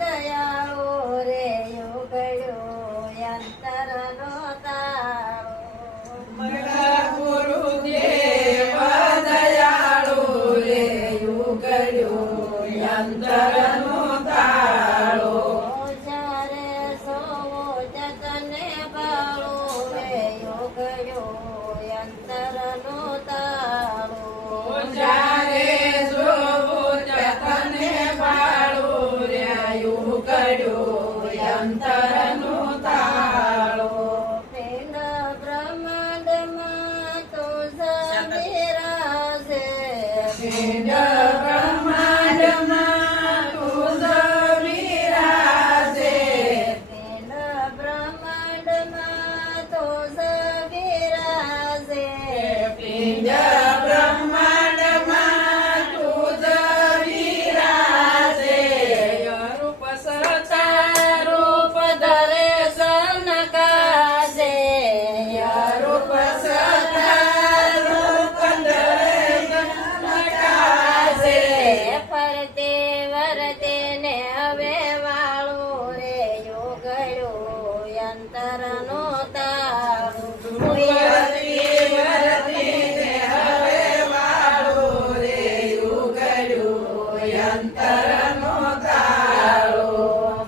દયાળો રે યુગળ્યો યંતરનો તાળો. મારા ગુરુદેવ દયાળુ રે યુગળ્યો યંતરનો તાળો. જ્યારે સોવો જતને બાળો રે યુગળ્યો યંતરનો તાળો. જ્યારે જોવું જતને બાળું રે યુગળ્યો યંતરનો તાળો. પિંડ બ્રહ્માંડમાં તું બિરાજે. પિંડ બ્રહ્માંડમાં તું જ બિરાજે. પિંડ બ્રહ્માંડમાં તું બિરાજે. પિંડ બ્રહ્માંડમાં તું જ બિરાજે. રૂપ સતા રૂપ ધરે સનકાજે. રૂપ સતા રૂપ ધરે નકાજે. ફરતે વરતે ને હવે વાળો રે યોગળ્યો યંતરનો તાળો. વરતી વરતી ને હવે વાળું રે યુગળ્યો યંતરનો તાળો.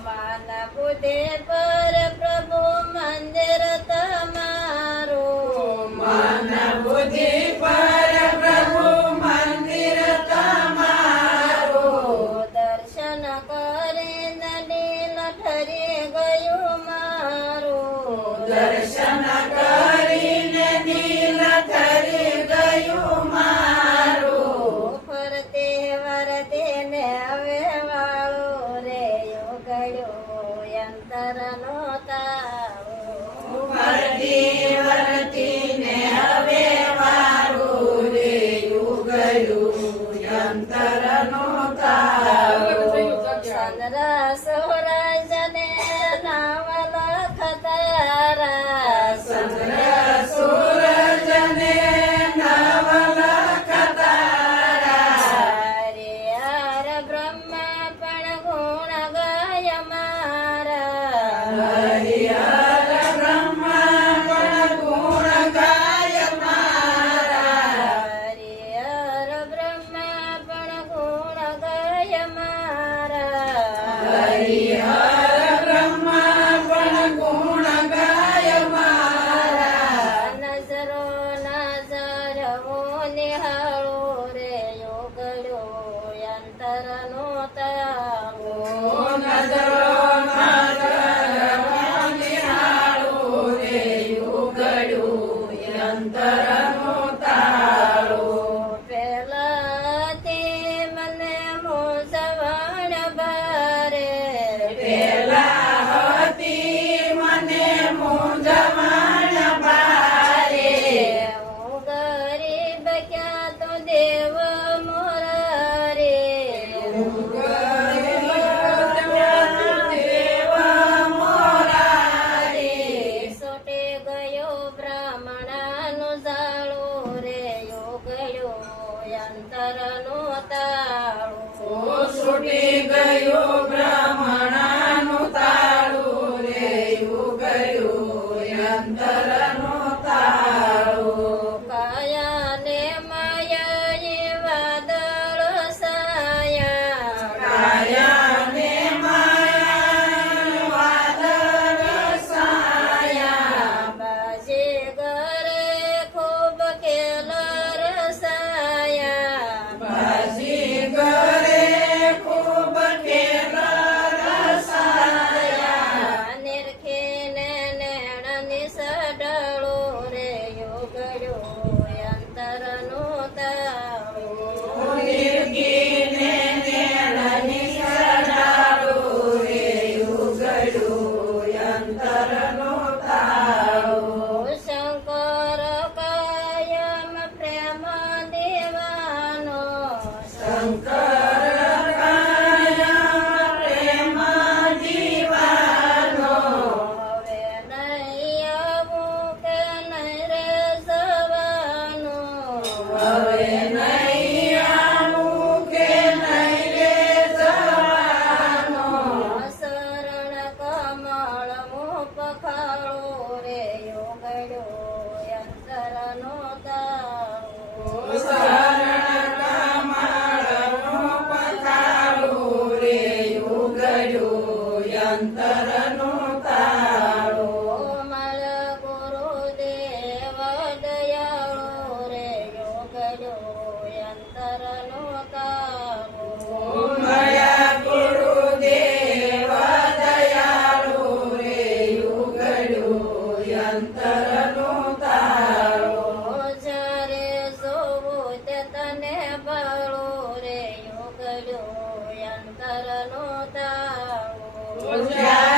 માન બુદ્ધિ પર પ્રભુ મંદિર તમારું. મન બુદ્ધિ પર પ્રભુ મંદિર તમારું. દર્શન કરીને દિલ ઠરી ગયું મારું. દર્શન કરીને દિલ ઠરી ગયું મારું. ફરતે વરતે ને હવે વાળો રે યોગળ્યો યંતરનો તાળો. વરતી વરતી ને હવે વાળું રે યુગળ્યું યંતરનો તાળો. ચંદ્ર સૂરજને નામ લખતારા. ચંદ્ર સૂરજને નવ લખતારા. હરિહર બ્રહ્મા પણ ગુણ ગાય મારા. હરિહર બ્રહ્મા પણ ગુણ ગાય મારા. હરિહર બ્રહ્મા પણ ગુણ ગાય મારા. હરિહર અંતરનું તાળું. કોમળ ગુરુદેવ દયાળુ રે યોગડ્યું અંતરનું તાળું. મળ્યા ગુરુદેવ દયાળુ રે યુગડ્યું અંતરનું તાળું. જ્યારે જોવું તે તને ભાળું રે યોગડ્યું અંતરનું તાળું. જ્યારે